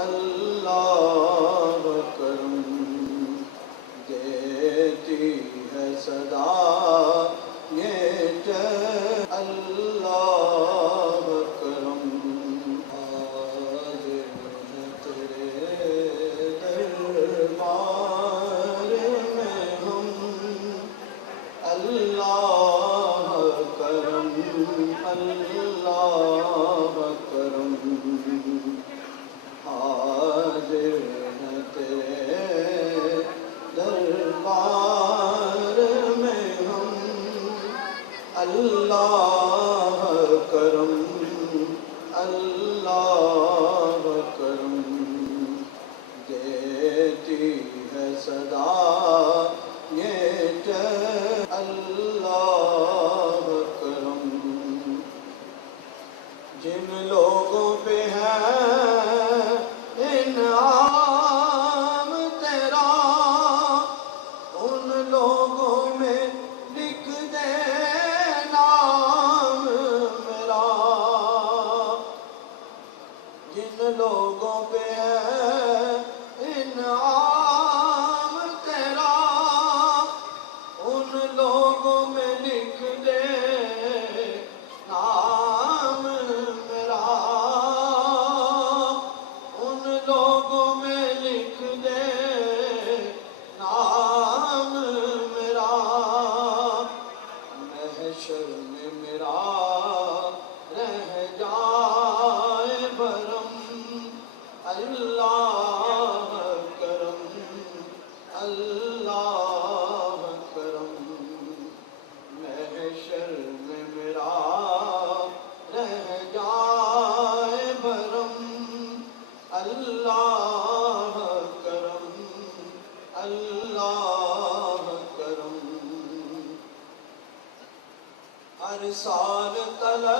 اللہ کرم دیتی ہے صدا یہ اللہ کرم حاضر ہے تیرے دربار میں ہم اللہ کرم اللہ کرم حاضر ہے تیرے دربار میں ہم اللہ کرم اللہ کرم دیتی ہے صدا یہ اللہ کرم جن لوگوں پہ ہے انعام تیرا ان لوگوں میں لکھ دے نام میرا جن لوگوں پہ ہے انعام تیرا ان لوگوں میں لکھ دے نام میرا ان لوگوں میں لکھ دے نام میرا محشر میں میرا رہ جائے بھرم اللہ کرم اللہ کرم محشر میں میرا رہ جائے بھرم اللہ کرم اللہ کرم ہر سال طلب